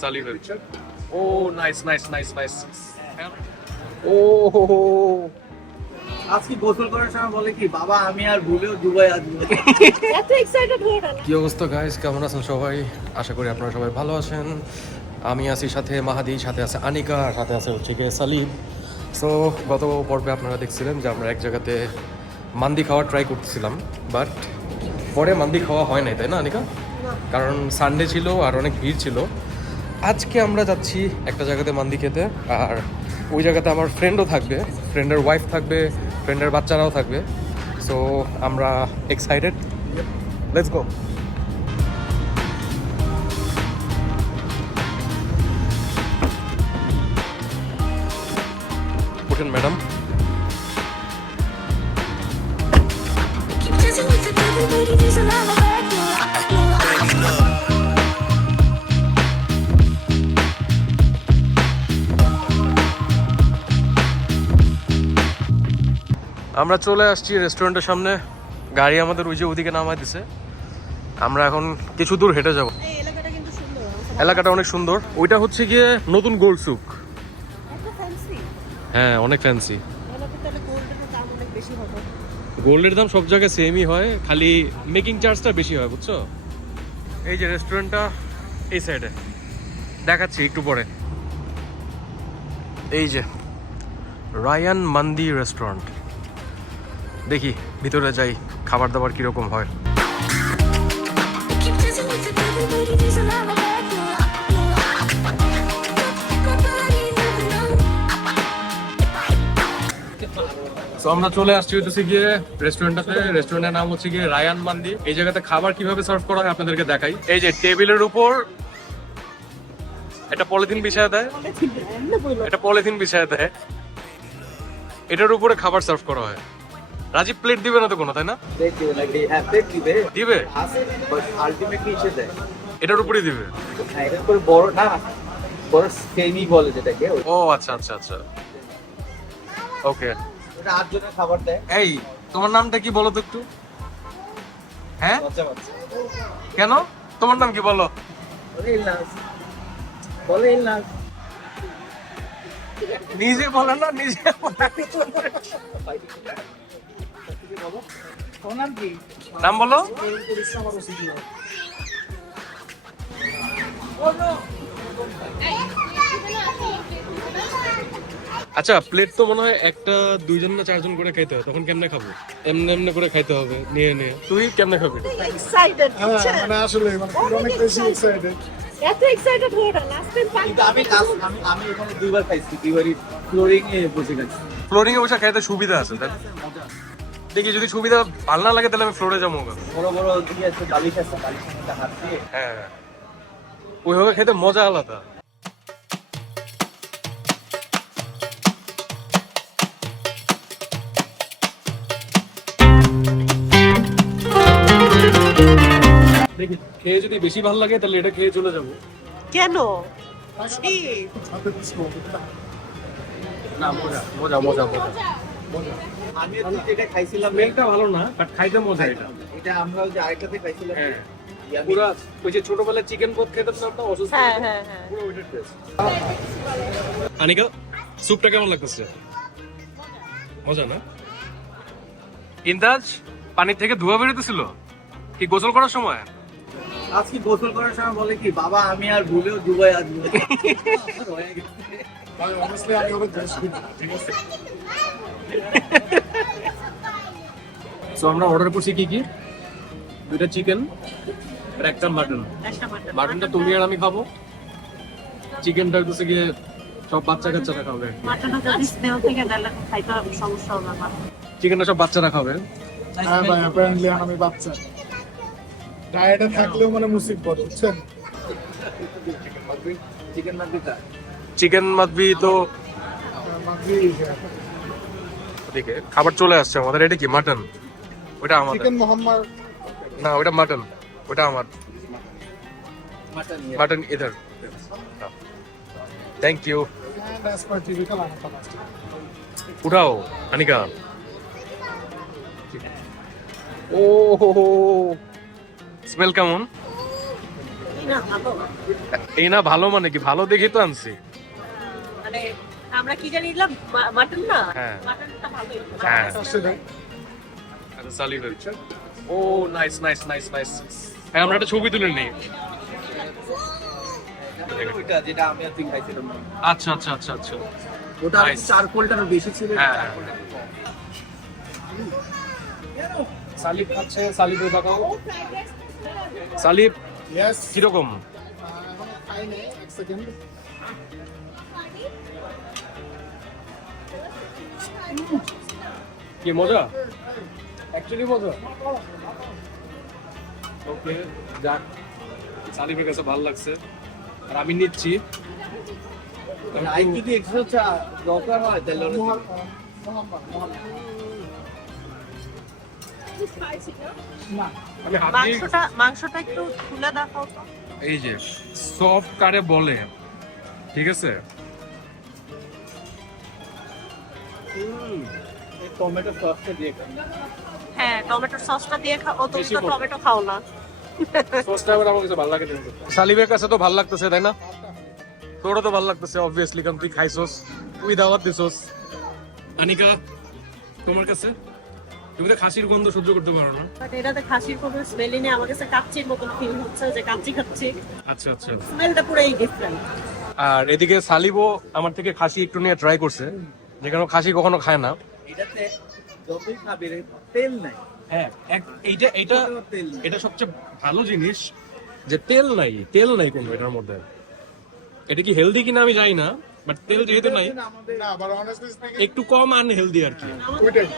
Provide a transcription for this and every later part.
সালিভের। ও nice nice nice nice. ও আজকে গোসল করার সময় বলে কি বাবা আমি আর ভুলেও দুবাই আসবো। এত এক্সাইটেড হয়ে গেল। কি অবস্থা গাইস, কেমন আছেন সবাই? আশা করি আপনারা সবাই ভালো আছেন। আমি আছি সাথে মাহাদি, সাথে আছে আনিকা, আর সাথে আছে হচ্ছে গিয়ে সালিম। সো গত পর্বে আপনারা দেখছিলেন যে আমরা এক জায়গাতে মান্দি খাওয়ার ট্রাই করতেছিলাম, বাট পরে মান্দি খাওয়া হয় নাই, তাই না আনিকা? কারণ সানডে ছিল আর অনেক ভিড় ছিল। আজকে আমরা যাচ্ছি একটা জায়গাতে মান্দি খেতে, আর ওই জায়গাতে আমার ফ্রেন্ডও থাকবে, ফ্রেন্ডের ওয়াইফ থাকবে, ফ্রেন্ডের বাচ্চারাও থাকবে। সো আমরা এক্সাইটেড, লেটস গো। উঠেন ম্যাডাম। আমরা চলে আসছি রেস্টুরেন্টের সামনে। গাড়ি আমাদের ওই যে ওদিকে নামায় দিছে। আমরা এখন কিছু দূর হেঁটে যাব। এই এলাকাটা কিন্তু সুন্দর। এলাকাটা অনেক সুন্দর। ওইটা হচ্ছে গিয়ে নতুন গোল্ড সুক। এত ফ্যান্সি। হ্যাঁ, অনেক ফ্যান্সি। এলাকাতে তাহলে গোল্ডের দাম অনেক বেশি হবে। গোল্ডের দাম সব জায়গায় সেমই হয়, খালি মেকিং চার্জটা বেশি হয়, বুঝছো? এই যে রেস্টুরেন্টটা এই সাইডে, দেখাচ্ছি একটু পরে। এই যে রায়ান মান্দি রেস্টুরেন্ট। দেখি ভিতরে যাই, খাবার দাবার কিরকম হয়। তো আমরা চলে আসছি হচ্ছে গিয়ে রেস্টুরেন্টটাতে। রেস্টুরেন্টের নাম হচ্ছে গিয়ে রায়ান মান্দি। এই জায়গাতে খাবার কিভাবে সার্ভ করা হয় আপনাদেরকে দেখাই। এই যে টেবিলের উপর একটা পলিথিন বিছায় দেয়, এটা পলিথিন বিছায় দেয়, এটার উপরে খাবার সার্ভ করা হয়। রাজীব প্লেট দিবে না তো কোনো, তাই না? দিবে, আলটিমেটলি এসে দেয় এটার উপরেই দিবে। এটার করে বড় না, বড় সেমি বলে যেটাকে। ও আচ্ছা আচ্ছা আচ্ছা, ওকে। ওটা 8 জনের খাবার দেয়। এই তোমার নামটা কি বলো তো একটু? হ্যাঁ, বাচ্চা বাচ্চা কেন? তোমার নাম কি বলো? বলে ইলনাস, বলে ইলনাস। নিজে বলে না, নিজে বলে। তোমার নাম কি? নাম বলো। আচ্ছা, প্লেট তো মনে হয় একটা 2 জন না 4 জন করে খাইতে হয়, তখন কেমনে খাবো? এমনি এমনি করে খাইতে হবে, নিয়ে নিয়ে। তুই কেমনে খাবি? এক্সাইটেড। মানে আসলে অনেক বেশি এক্সাইটেড। এত এক্সাইটেড হয়ে গেল। লাস্ট টাইম কিন্তু আমি এখানে 2বার খাইছি, 2বারই ফ্লোরিং এ বসে খাইছি। ফ্লোরিং এ বসে খাইতে সুবিধা আছে, তাই না? দেখি যদি সুবিধা ভালো না লাগে তাহলে আমি ফ্লোরে যাবো। বড় বড় দিয়ে আছে, বালিশ আছে, বালিশের মধ্যে হাত দিয়ে। হ্যাঁ, ওইভাবে খেতে মজা আলাদা। দেখি খেয়ে যদি বেশি ভালো লাগে তাহলে এটা খেয়ে চলে যাবো। কেন? না, মজা মজা মজা মজা। আমি যেটা খাইছিলাম স্মেলটা ভালো না, বাট খাইতে মজা এটা। এটা আমরা ওই যে আরেকটাতে খাইছিলাম। হ্যাঁ, পুরো ওই যে ছোটবেলায় চিকেন পদ খেতাম না আমরা, অসুস্থ। হ্যাঁ হ্যাঁ হ্যাঁ। পুরো ওইটার টেস্ট। আনিকা, স্যুপটা কেমন লাগতেছে? মজা না? ইন্দাজ পানি থেকে ধোঁয়া বেরোতেছিল কি গোসল করার সময়? আজকে গোসল করার সময় বলে কি বাবা আমি আর ভুলেও দুবাই আসবো। মানে honestly আমি অনেক বেশ ঠিক আছে। সো আমরা অর্ডার করছি কি কি? 2টা চিকেন আর একটা মাটন। মাটনটা তুমি আর আমি খাবো, চিকেনটা হচ্ছে গিয়ে সব বাচ্চা কাচ্চারা খাবে। মাটনটা যদি স্মেল থেকে ডালে খাইতে হবে, সমস্যা হবে না। চিকেনটা সব বাচ্চারা খাবে। হ্যাঁ ভাই, অ্যাপারেন্টলি আমি বাচ্চা ডায়েটে থাকলেও মানে মুসিবত, বুঝছেন? চিকেন মাগরিটা চিকেন মাতবি তো ওদিকে খাবার চলে আসছে আমাদের। এটা কি মাটন? ওটা আমাদের। চিকেন মোহাম্মদ না, ওটা মাটন, ওটা আমার। মাটন ইধার। Thank you. and as per typical Anika last. উঠাও আনিকা। ও স্মেল কেমন? না ভালো। এই না ভালো মানে কি, ভালো দেখে তো আনছি। মানে আমরা কি জানি নিলাম, মাটন না? হ্যাঁ। মাটনটা ভালোই। হ্যাঁ। আসলে আচ্ছা সালিম, ও নাইস নাইস নাইস নাইস। হ্যাঁ আমরা একটা ছবি তুলে নিই। ওইটা যেটা আমি আর তুই খাইছিলাম না। আচ্ছা আচ্ছা আচ্ছা আচ্ছা। ওটা Nice. চারকোলটারও বেশি ছিল। হ্যাঁ। সালিব খাচ্ছে, সালিবের দেখাও। সালিব ইয়েস কিরকম? এখনো খাই নাই, এক সেকেন্ড। কি মজা? অ্যাকচুয়ালি মজা। ওকে যাক, সালিবের কাছে ভালো লাগছে আর আমি নিচ্ছি। আর যদি এক্সট্রা দরকার হয় তাহলে ওরা দিবে। আমি হাত দিয়ে মাংসটা একটু খুলে দেখাও তো। এই যে সফট কারে বলে, ঠিক আছে? এই টমেটো সসটা দিয়ে খাই। হ্যাঁ, টমেটোর সসটা দিয়ে খাও। ও তুমি বেশি তো মজা। টমেটো খাও না। সসটা আমার কাছে ভালো লাগে। সালিবের কাছে তো ভালো লাগতেছে তাই না? তোরও তো ভালো লাগতেছে অবভিয়াসলি, কারণ তুই খাইছস, তুই দাওয়াত দিছস। আনিকা তোমার কাছে? তুমি তো খাসির গন্ধ সহ্য করতে পারো না। বাট এটাতে খাসির কোনো স্মেলই নেই, আমার কাছে কাচ্চির মতন ফিল হচ্ছে, যে কাচ্চি খাচ্ছি। আচ্ছা আচ্ছা। স্মেলটা পুরোই ডিফারেন্ট। আর এদিকে সালিবও আমার থেকে খাসি একটু নিয়ে ট্রাই করছে, যেখানে ও খাসি কখনো খায় না। এটাতে যতই খাবে রে, তেল নাই। হ্যাঁ, এইটা এইটা তেল নাই। এটা সবচেয়ে ভালো জিনিস যে তেল নাই কোনো এটার মধ্যে। এটা কি হেলদি কিনা আমি জানি না, বাট তেল যেহেতু নাই, আমাদের না, আবার honestly speaking, একটু কম আনহেলদি আর কি। ওইটাই।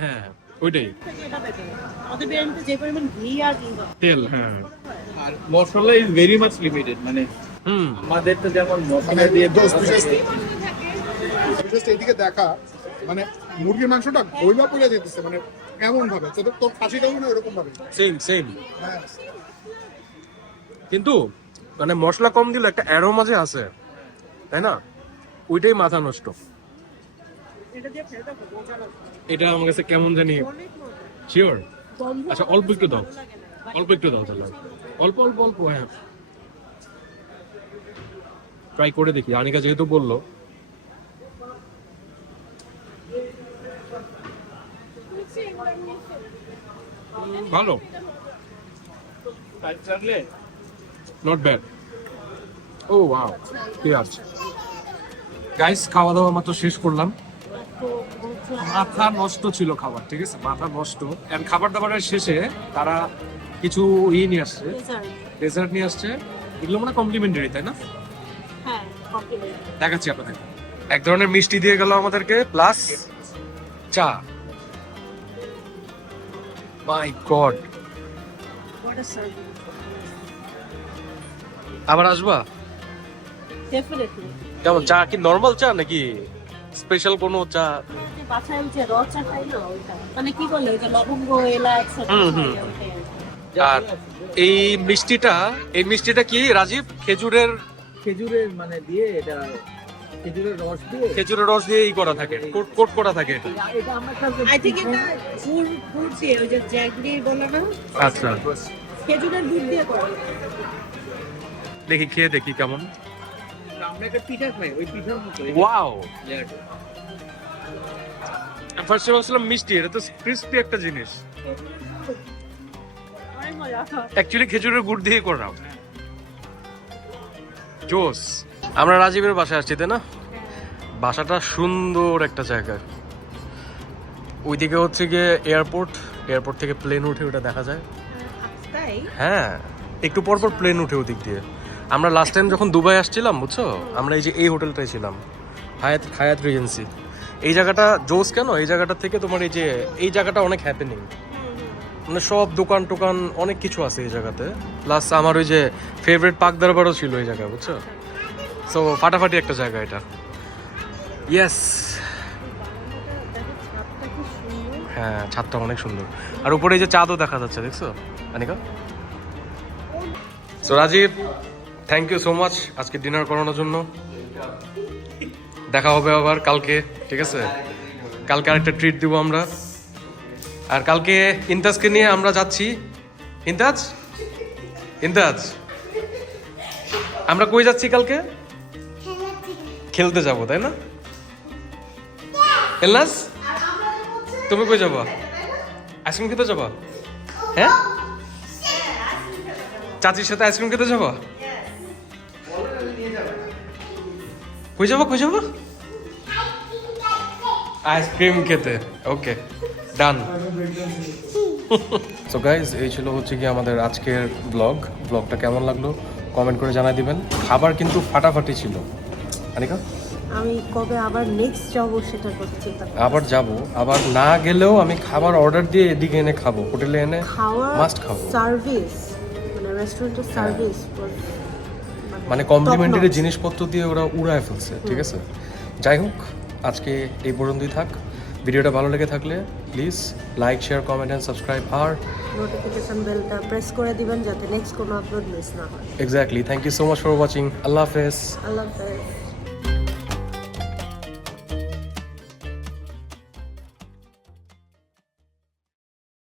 হ্যাঁ ওইটাই, এটা better। আমাদের বিরিয়ানিতে যে পরিমাণ ঘি আর তেল। হ্যাঁ আর মশলা ইজ ভেরি মাচ লিমিটেড। মানে হুম। আমাদের তো যেমন মানে মশলা দিয়ে দোস্ত just এইদিকে দেখা, মানে মুরগির মাংসটা গইবা পড়ে যেতেছে, মানে এমন ভাবে তো তোর খাসিটাও না এরকম ভাবে। সেম হ্যাঁ, কিন্তু মানে মশলা কম দিলে একটা অ্যারোমা যে আছে, তাই না? ওইটাই মাথা নষ্ট। এটা দিয়ে ফেলতে হবে, মজা লাগবে। এটা আমার কাছে কেমন জানি। অনেক মজা। শিওর? গন্ধ আচ্ছা অল্প একটু দাও, ভালো লাগে না। অল্প একটু দাও তাহলে, অল্প অল্প অল্প। হ্যাঁ ট্রাই করে দেখি, আনিকা যেহেতু বললো। ভালো, থাকলে নট ব্যাড। ও ওয়াও, পেঁয়াজ। গাইস খাওয়া দাওয়া মাত্র শেষ করলাম। মাথা নষ্ট ছিল খাবার, ঠিক আছে, মাথা নষ্ট। এন্ড খাবার দাবারের শেষে তারা কিছু নিয়ে আসছে, Dessert। ডেজার্ট নিয়ে আসছে। এগুলো মানে কমপ্লিমেন্টারি তাই না? হ্যাঁ, compliment। দেখাচ্ছি আপনাদের। এক ধরনের মিষ্টি দিয়ে গেল আমাদেরকে, প্লাস চা। মাই গড, What a service। আবার আসবা? Definitely। কেমন চা? কি নরমাল চা নাকি স্পেশাল কোনো চা? বাসায় ওই যে র চা খাই না, ওইটা। মানে কি বলে, ওই যে লবঙ্গ, এলাচ, আর এই মিষ্টিটা কি রাজীব? খেজুরের খেজুরের মানে দিয়ে এটা খেজুরের রস দিয়ে ই করা থাকে, কোট করা থাকে এটা। এটা আমরা খাচ্ছি। আই থিংক এটা গুড় দিয়ে, ওই যে জ্যাগরি বলে না, আচ্ছা খেজুরের গুড় দিয়ে করে। দেখি, খেয়ে দেখি কেমন। আমরা একটা পিঠা খাই, ওই পিঠার মতো ওয়াও, লেয়ারটা। ফার্স্টে ভাবছিলাম মিষ্টি, এটা তো ক্রিস্পি একটা জিনিস। অনেক মজা। অ্যাকচুয়ালি খেজুরের গুড় দিয়ে করা। জোস। আমরা রাজীবের বাসায় আসছি তাই না? বাসাটা সুন্দর একটা জায়গা। ওইদিকে হচ্ছে গিয়ে এয়ারপোর্ট থেকে প্লেন উঠে ওটা দেখা যায়। তাই? হ্যাঁ, একটু পর পর প্লেন উঠে ওদিক দিয়ে। আমরা লাস্ট টাইম যখন দুবাই আসছিলাম, বুঝছো, আমরা এই হোটেলটাই ছিলাম, হায়াত রিজেন্সি। এই জায়গাটা জোস কেন? এই জায়গাটা থেকে তোমার এই জায়গাটা অনেক হ্যাপেনিং, মানে সব দোকান টোকান অনেক কিছু আছে এই জায়গাতে। প্লাস আমার ওই যে ফেভারিট পাক দরবারও ছিল এই জায়গায়, বুঝছো। সো ফাটাফাটি একটা জায়গা এটা। ইয়েস, হ্যাঁ ছাদটা অনেক সুন্দর। আর উপরে এই যে চাঁদও দেখা যাচ্ছে, দেখছো Anika? So Rajiv, thank you so much আজকে ডিনার করানোর জন্য। দেখা হবে আবার কালকে, ঠিক আছে? কালকে আরেকটা ট্রিট দিব আমরা। আর কালকে ইন্তাজকে নিয়ে আমরা যাচ্ছি। ইন্তাজ আমরা কই যাচ্ছি কালকে? খেলতে যাবো, তাই না? এলনাস, তুমি কই যাবো? আইসক্রিম খেতে যাবো? হ্যাঁ, চাচির সাথে আইসক্রিম খেতে যাবো? কই যাবো, কই যাবো? আইসক্রিম খেতে। ওকে, ডান। সো গাইজ, এই ছিল হচ্ছে কি আমাদের আজকের ব্লগটা কেমন লাগলো কমেন্ট করে জানাই দিবেন। খাবার কিন্তু ফাটাফাটি ছিল। আনিকা, আমি কবে আবার নেক্সট যাবো সেটার কথা চিন্তা করছি। আবার যাব, আবার না গেলেও আমি খাবার অর্ডার দিয়ে এদিকে এনে খাবো, হোটেলে এনে খাওয়া মাস্ট খাবো। সার্ভিস মানে রেস্টুরেন্টের সার্ভিস মানে কমপ্লিমেন্টারি জিনিসপত্র দিয়ে ওরা উড়ায় ফেলছে, ঠিক আছে? যাই হোক, আজকে এই পর্যন্তই থাক। ভিডিওটা ভালো লেগে থাকলে please like, share, comment and subscribe. আর নোটিফিকেশন বেলটা প্রেস করে দিবেন যাতে নেক্সট কোনো আপলোড মিস না হয়। Exactly, thank you so much for watching. আল্লাহ হাফেজ। আল্লাহ হাফেজ।